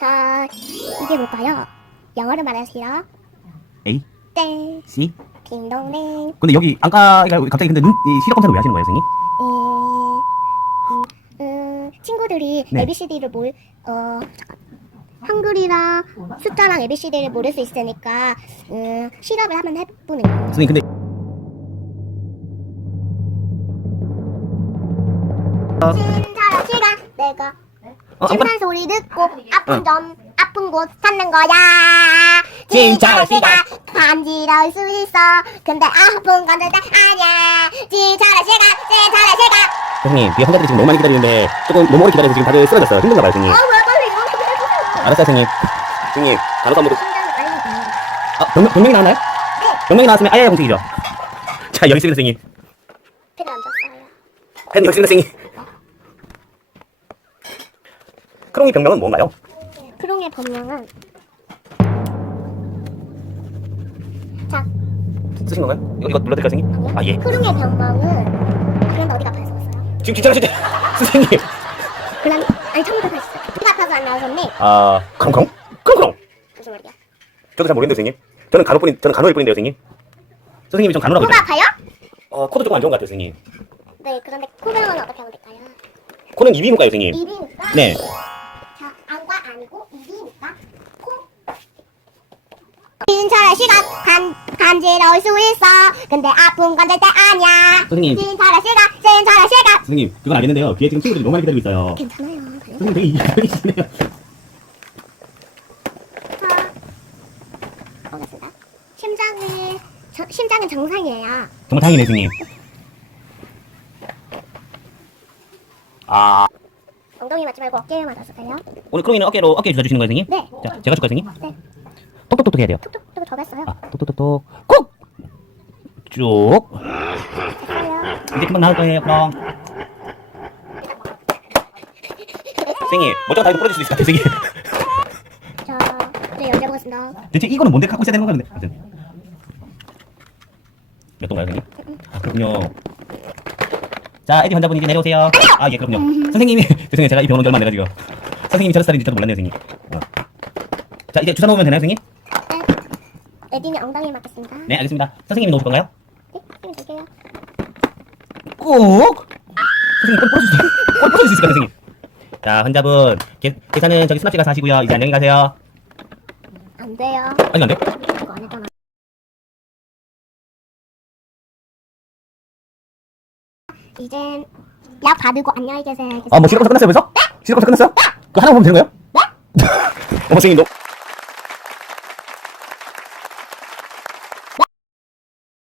자, 이게 뭘까요? 영어로 말하시라. A, 땡, C. 딩동댕. 근데 여기 아까 갑자기 근데 눈, 이 시력 검사를 왜 하시는 거예요, 선생님? 음, 음, 음, 친구들이 네. ABCD를 몰, 어. 한글이랑 숫자랑 ABCD를 모를 수 있으니까, 음, 실험을 한번 해보는 거예요. 선생님 근데 신사라 시간 내가 어, 아무거나 심한 소리 듣고 아픈 응. 점 아픈 곳 찾는 거야 진짜라 시간 간지러울 수 있어 근데 아픈 건 절대 아니야 진짜라 시간 진짜라 시간 선생님 뒤에 환자들이 지금 너무 많이 기다리는데 조금 너무 오래 기다려서 지금 다들 쓰러졌어요. 힘든가 봐요, 선생님. 아왜 빨리 이거 알았어요, 선생님. 선생님 간호사 모두 심장이 빨리 가 아, 병명, 병명이 나왔나요? 병명이 나왔으면 아야야 공식이죠. 자, 여기 있습니다, 선생님. 필요 안 줬어요 팬 여기 있습니다, 선생님. 크롱이 병명은 뭔가요? 크롱의 본명은 자 쓰신 건가요? 이거, 이거 눌러드릴까요, 선생님? 아, 예. 크롱의 병명은 그런데 어디가 아파서 왔어요 지금 귀찮으실 때 선생님. 그럼 아니 처음부터 다시 어디가 아파서 안 나오셨니 아, 크롱크롱? 크롱크롱. 무슨 말이야 저도 잘 모르겠는데, 선생님. 저는 간호뿐인, 저는 간호일 뿐인데요, 선생님. 선생님이 좀 간호라고 코가 했잖아요. 아파요? 어, 코도 조금 안 좋은 것 같아요, 선생님. 네 그런데 코병은 어떻게 하면 될까요? 코는 이비인후과요, 선생님. 입이니까 네. 자, 안과 아니고 입이니까 코. 진찰의 시간 간 간지러울 수 있어. 근데 아픈 건 절대 아니야. 선생님. 진찰의 시간, 진찰의 시간. 선생님, 그건 알겠는데요. 뒤에 지금 친구들이 너무 많이 기다리고 있어요. 괜찮아요. 선생님 되게. 심장이 저, 심장은 정상이에요. 정말 다행이네요, 선생님. 아, 엉덩이 맞지 말고 어깨에 맞아주세요. 오늘 크롱이는 어깨로 어깨 주사 주시는 거예요, 선생님? 네. 자, 제가 줄까요, 선생님? 네. 똑똑똑똑 해야 돼요. 톡톡 뺐어요. 아, 똑똑똑똑. 꾹! 쭉. 됐어요. 이제 금방 나올 거예요, 그럼. 선생님, 먼저 다이도 부러질 수 있을 것 같아요, 선생님. 자, 이제 열어보겠습니다. 대체 이거는 뭔데 갖고 있어야 되는 건가, 근데? 아무튼. 몇 동가요, 선생님? 아, 그렇군요. 자, 에디 환자분 이제 내려오세요. 아, 예, 그럼요. 선생님이, 죄송해요. 제가 이 병원 온지 얼마 안 돼가지고. 선생님이 저런 스타일인지 저도 몰랐네요, 선생님. 어. 자, 이제 주사 놓으면 되나요, 선생님? 네. 에디니 엉덩이에 맞겠습니다. 네, 알겠습니다. 선생님이 놓으실 건가요? 네, 힘 줄게요. 꼭! 선생님, 꼭 부러질 수, 꼭 부러질 수 있을 것 같아요, 선생님. 자, 환자분, 계, 계산은 저기 수납지 가서 하시고요. 이제 안녕히 가세요. 안 돼요. 아니, 안 돼요? 이거 안 했잖아. 이젠 약 받고 안녕히 계세요. 아, 뭐 시력 검사 끝났어요, 벌써? 시력 검사 끝났어요? 그거 하나 보면 되는 거예요? 네? 어머, 선생님, 너,